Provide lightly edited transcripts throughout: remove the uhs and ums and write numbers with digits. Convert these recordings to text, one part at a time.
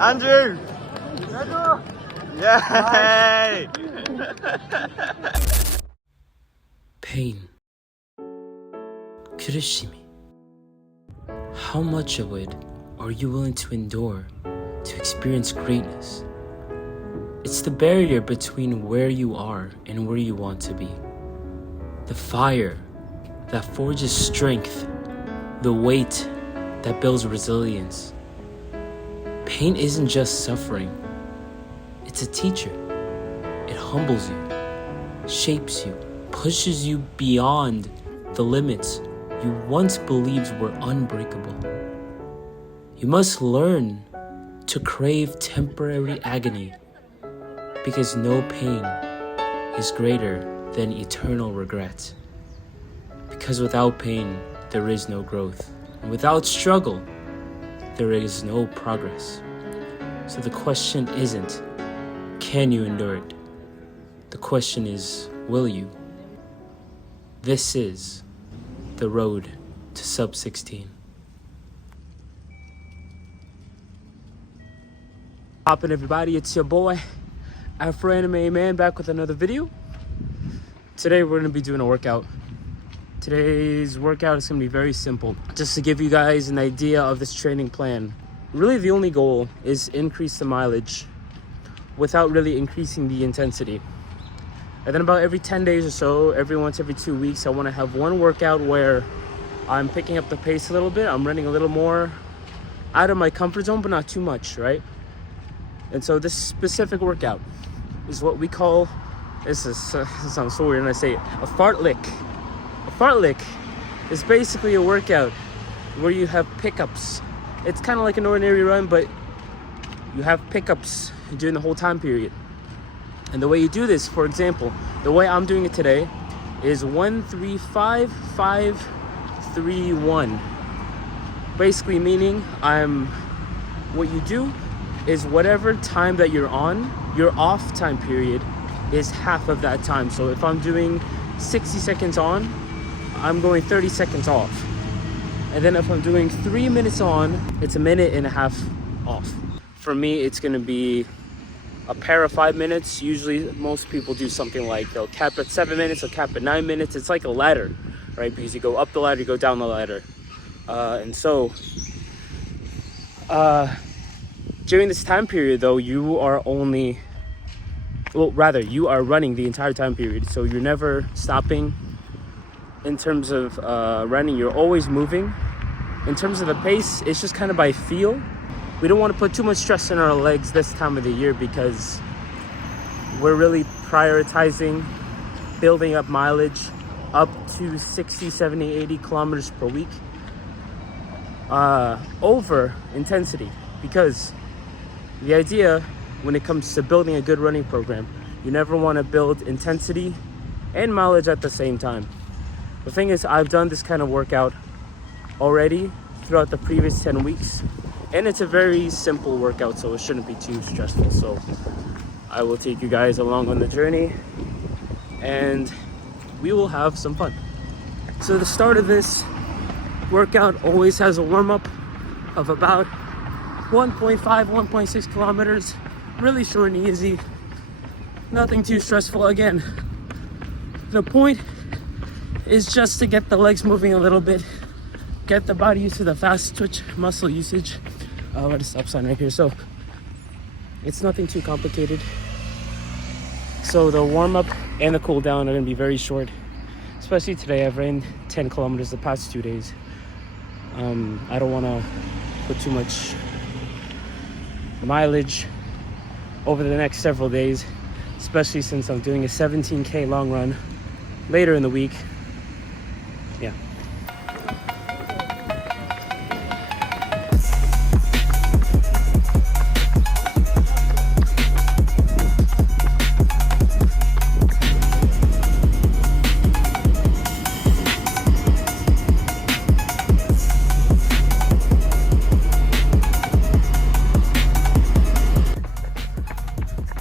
Andrew! Yay! Pain. Kurishimi. How much of it are you willing to endure to experience greatness? It's the barrier between where you are and where you want to be. The fire that forges strength. The weight that builds resilience. Pain isn't just suffering. It's a teacher. It humbles you, shapes you, pushes you beyond the limits you once believed were unbreakable. You must learn to crave temporary agony because no pain is greater than eternal regret. Because without pain, there is no growth. And without struggle, there is no progress. So the question isn't, can you endure it? The question is, will you? This is the road to Sub-16. Hoppin' everybody, it's your boy, Afro Anime Man, back with another video. Today we're gonna be doing a workout. Today's workout is gonna be very simple. Just to give you guys an idea of this training plan. Really the only goal is increase the mileage without really increasing the intensity. And then about every 10 days or so, every 2 weeks, I wanna have one workout where I'm picking up the pace a little bit. I'm running a little more out of my comfort zone, but not too much, right? And so this specific workout is what we call, this sounds so weird when I say it, a fartlek. A fartlek is basically a workout where you have pickups. It's kind of like an ordinary run, but you have pickups during the whole time period. And the way you do this, for example, the way I'm doing it today is 1-3-5-5-3-1. Basically meaning what you do is whatever time that you're on, your off time period is half of that time. So if I'm doing 60 seconds on, I'm going 30 seconds off. And then if I'm doing 3 minutes on, it's 1.5 minutes off. For me, it's gonna be a pair of 5 minutes. Usually most people do something like they'll cap at 7 minutes or cap at 9 minutes. It's like a ladder, right? Because you go up the ladder, you go down the ladder. During this time period though, you are running the entire time period. So you're never stopping. In terms of running, you're always moving. In terms of the pace, it's just kind of by feel. We don't want to put too much stress on our legs this time of the year because we're really prioritizing building up mileage up to 60, 70, 80 kilometers per week over intensity. Because the idea when it comes to building a good running program, you never want to build intensity and mileage at the same time. The thing is, I've done this kind of workout already throughout the previous 10 weeks. And it's a very simple workout, so it shouldn't be too stressful. So I will take you guys along on the journey and we will have some fun. So the start of this workout always has a warm-up of about 1.5, 1.6 kilometers. Really short and easy. Nothing too stressful. Again, the point is just to get the legs moving a little bit, get the body used to the fast twitch muscle usage. I'll let a stop sign right here. So it's nothing too complicated. So the warm-up and the cool down are going to be very short, especially today. I've ran 10 kilometers the past 2 days. I don't want to put too much mileage over the next several days, especially since I'm doing a 17K long run later in the week. Yeah.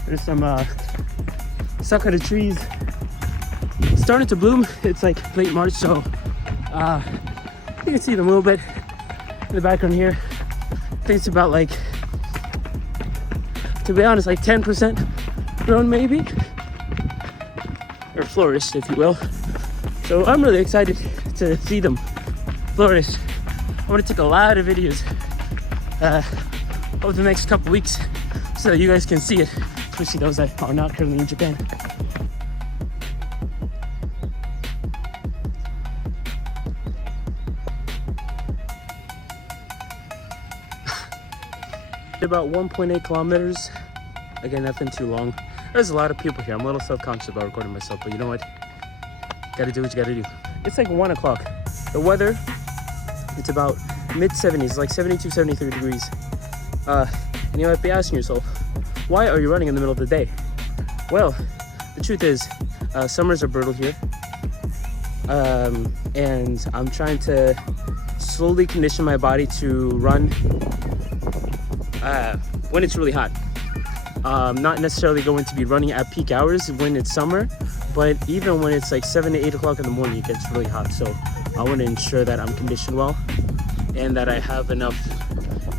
There's some sakura trees starting to bloom. It's like late March, so you can see them a little bit in the background here. I think it's about like, to be honest, like 10% grown maybe, or flourished, if you will. So I'm really excited to see them flourish. I'm gonna take a lot of videos over the next couple weeks so that you guys can see it, especially those that are not currently in Japan. About 1.8 kilometers. Again, nothing too long. There's a lot of people here. I'm a little self-conscious about recording myself, but you know what? Gotta do what you gotta do. It's like 1 o'clock. The weather, it's about mid-70s, like 72, 73 degrees. And you might be asking yourself, why are you running in the middle of the day? Well, the truth is, summers are brutal here. And I'm trying to slowly condition my body to run when it's really hot. Not necessarily going to be running at peak hours when it's summer, but even when it's like 7 to 8 o'clock in the morning, it gets really hot. So I want to ensure that I'm conditioned well and that I have enough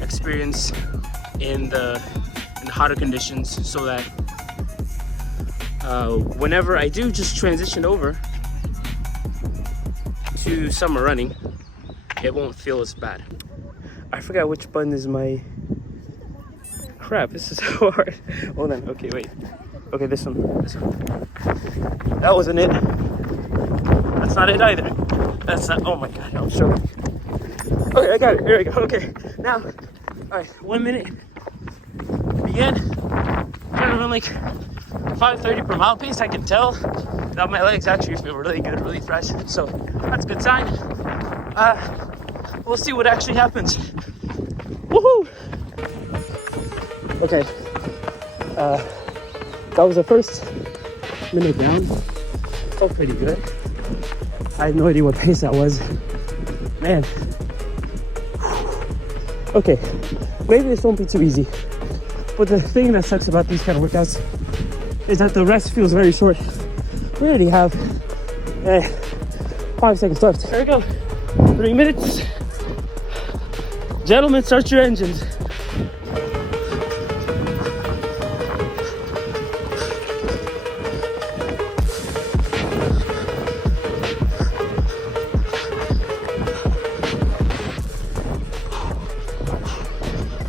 experience in the hotter conditions so that whenever I do just transition over to summer running, it won't feel as bad. I forgot which button is my... Crap, this is so hard. Hold on, okay, wait. Okay, this one. That wasn't it. That's not it either. That's not, oh my God, I'm sure. Okay, I got it, here we go, okay. Now, all right, 1 minute. Begin. I'm trying to run like 5:30 per mile pace. I can tell that my legs actually feel really good, really fresh. So that's a good sign. We'll see what actually happens. Woohoo! Okay, that was the first minute down. Felt pretty good. I had no idea what pace that was. Man. Okay, maybe this won't be too easy. But the thing that sucks about these kind of workouts is that the rest feels very short. We already have 5 seconds left. There we go. 3 minutes. Gentlemen, start your engines.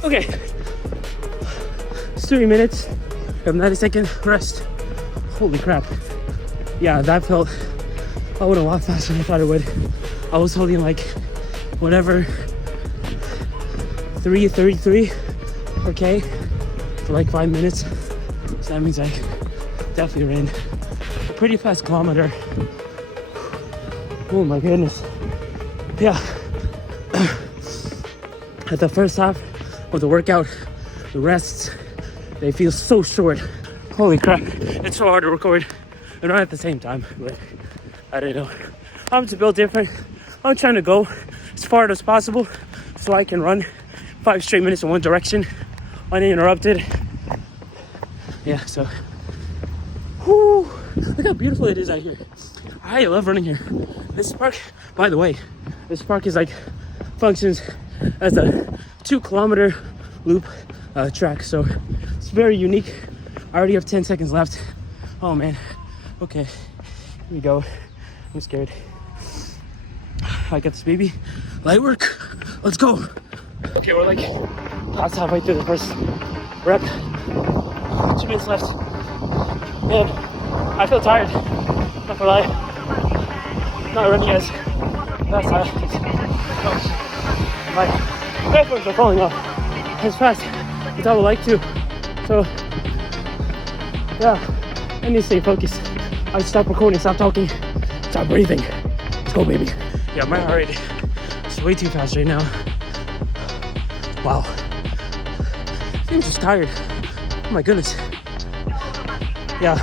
Okay, it's 3 minutes. We have 90-second rest. Holy crap. Yeah, that felt, I went a lot faster than I thought it would. I was holding like, whatever, 3:33 per K for like 5 minutes. So that means I definitely ran a pretty fast kilometer. Oh my goodness. Yeah. At the first half of the workout, the rests, they feel so short. Holy crap, it's so hard to record and run at the same time, but I don't know. I'm just built different. I'm trying to go as far as possible so I can run 5 straight minutes in one direction uninterrupted. Yeah, so whoo, look how beautiful it is out here. I love running here. This park, by the way, this park is like functions as a 2-kilometer loop track, so it's very unique. I already have 10 seconds left. Oh man. Okay, here we go. I'm scared. I got this baby. Light work. Let's go. Okay, we're like past halfway through the first rep. 2 minutes left. Man, I feel tired. Not gonna lie. Not running as fast as my headphones are falling off as fast as I would like to. So yeah, I need to stay focused. I stop recording, stop talking, stop breathing. Let's go, baby. Yeah, my heart rate is way too fast right now. Wow. I'm just tired. Oh my goodness. Yeah,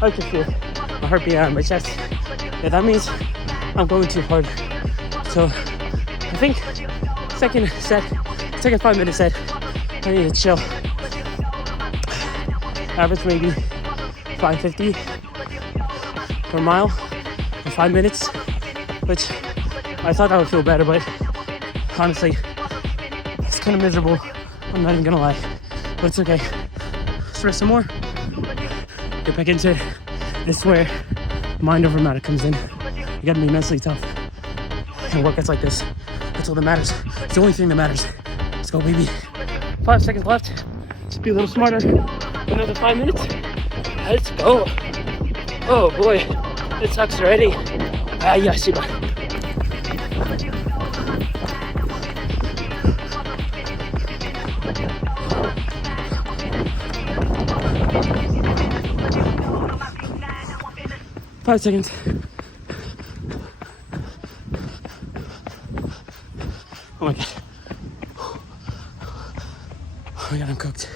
I can feel my heartbeat out of my chest. Yeah, that means I'm going too hard. So I think second 5-minute set, I need to chill. average maybe 550 per mile in 5 minutes, which I thought that would feel better, but honestly, it's kind of miserable. I'm not even gonna lie, but it's okay. Let's rest some more. Get back into it. This is where mind over matter comes in. You gotta be mentally tough. And workouts like this, that's all that matters. It's the only thing that matters. Let's go, baby. 5 seconds left. Just be a little smarter. Another 5 minutes. Let's go. Oh boy, it sucks already. Ah, yeah, super. Five seconds. Oh my god. Oh my god, I'm cooked.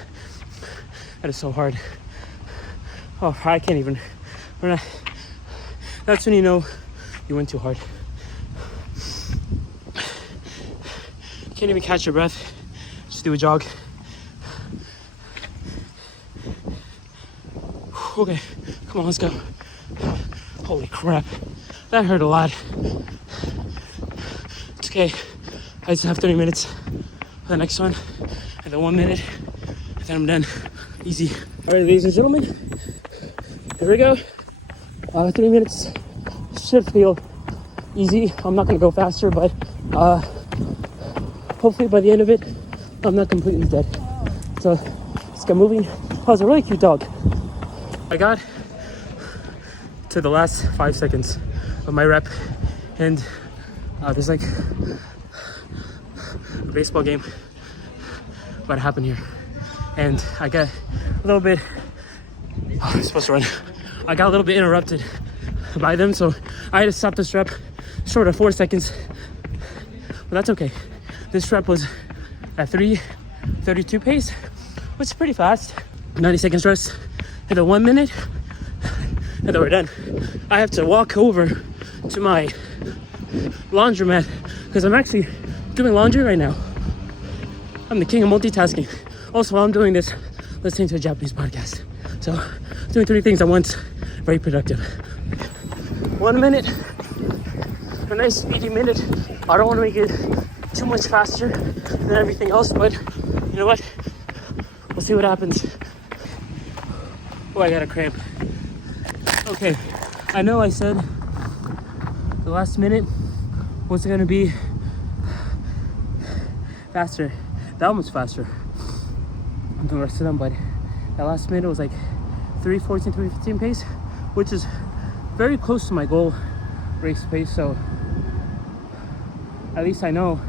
That is so hard. Oh, I can't even. That's when you know you went too hard. Can't even catch your breath. Just do a jog. Okay, come on, let's go. Holy crap. That hurt a lot. It's okay. I just have 30 minutes for the next one. And then 1 minute. And then I'm done. Easy. All right, ladies and gentlemen. Here we go. 3 minutes should feel easy. I'm not gonna go faster, but hopefully by the end of it, I'm not completely dead. So let's get moving. Oh, it's a really cute dog. I got to the last 5 seconds of my rep, and there's like a baseball game about to happen here, and I got a little bit. Oh, I'm supposed to run. I got a little bit interrupted by them, so I had to stop this rep short of 4 seconds. But that's okay. This rep was at 3:32 pace, which is pretty fast. 90 seconds rest, and then 1 minute, and then we're done. I have to walk over to my laundromat because I'm actually doing laundry right now. I'm the king of multitasking. Also, while I'm doing this, listening to a Japanese podcast. So, doing 3 things at once, very productive. 1 minute, a nice speedy minute. I don't want to make it too much faster than everything else, but you know what? We'll see what happens. Oh, I got a cramp. Okay, I know I said the last minute wasn't gonna be faster. That one was faster than the rest of them, but that last minute was like 3:14, 3:15 pace, which is very close to my goal race pace. So at least I know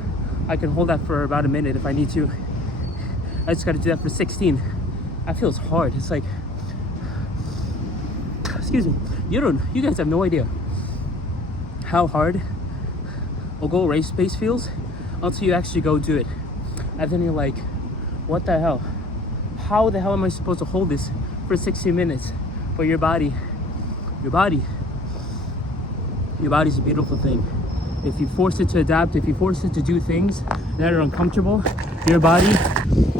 I can hold that for about a minute if I need to. I just got to do that for 16. That feels hard. It's like, excuse me, you guys have no idea how hard a goal race pace feels until you actually go do it. And then you're like, what the hell? How the hell am I supposed to hold this for 16 minutes? But your body's a beautiful thing. If you force it to adapt, if you force it to do things that are uncomfortable, your body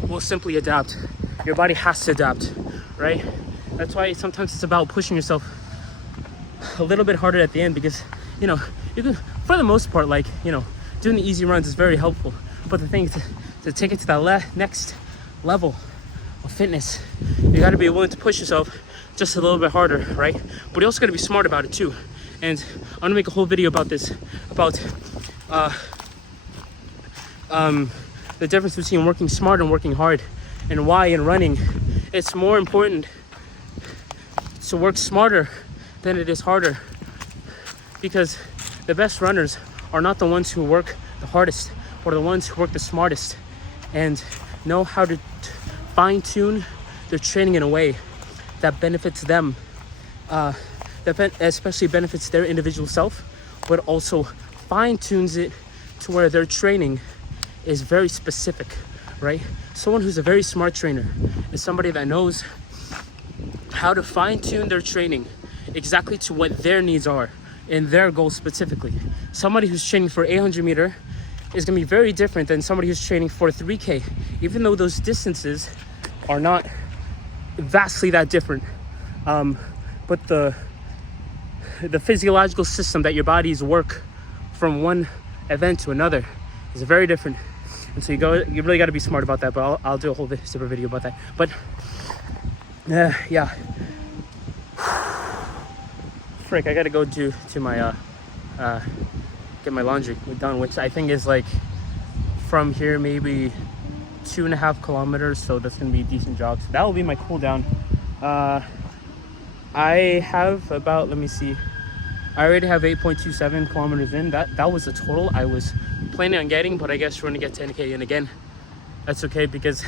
will simply adapt. Your body has to adapt, right? That's why sometimes it's about pushing yourself a little bit harder at the end, because, you know, you can, for the most part, like, you know, doing the easy runs is very helpful. But the thing is to take it to that next level of fitness, you got to be willing to push yourself just a little bit harder, right? But you also got to be smart about it too. And I'm gonna make a whole video about this, about the difference between working smart and working hard, and why in running it's more important to work smarter than it is harder, because the best runners are not the ones who work the hardest, but the ones who work the smartest and know how to fine-tune their training in a way that benefits them, that especially benefits their individual self, but also fine-tunes it to where their training is very specific, right? Someone who's a very smart trainer is somebody that knows how to fine-tune their training exactly to what their needs are and their goals specifically. Somebody who's training for 800 meter is gonna be very different than somebody who's training for 3K, even though those distances are not vastly that different. But the physiological system that your bodies work from one event to another is very different. And so you really got to be smart about that. But I'll do a whole separate video about that. But yeah, frick, I got to go to my get my laundry done, which I think is like from here maybe 2.5 kilometers. So that's gonna be a decent jog. So that will be my cool down. I have about, let me see, I already have 8.27 kilometers in. That was the total I was planning on getting, but I guess we're gonna get 10K in again. That's okay, because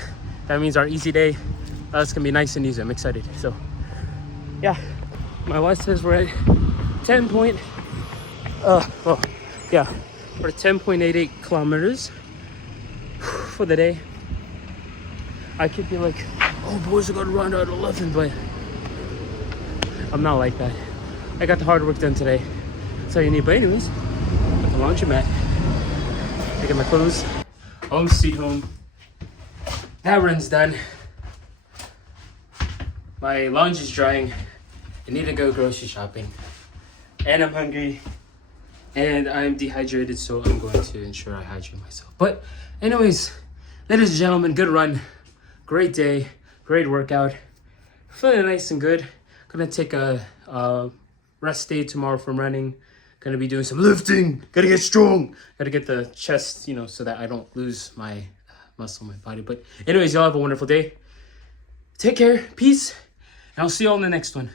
that means our easy day, that's gonna be nice and easy. I'm excited. So yeah, my watch says we're at 10.88 kilometers for the day. I could be like, oh boys, I gotta run at 11, but I'm not like that. I got the hard work done today. That's all you need. But anyways, at the laundromat, I get my clothes. Home sweet home. That run's done. My laundry's drying. I need to go grocery shopping. And I'm hungry. And I'm dehydrated, so I'm going to ensure I hydrate myself. But anyways, ladies and gentlemen, good run. Great day. Great workout. Feeling nice and good. Gonna take a rest day tomorrow from running. Gonna be doing some lifting. Gotta get strong. Gotta get the chest, so that I don't lose my muscle in my body. But anyways, y'all have a wonderful day. Take care. Peace. And I'll see you all in the next one.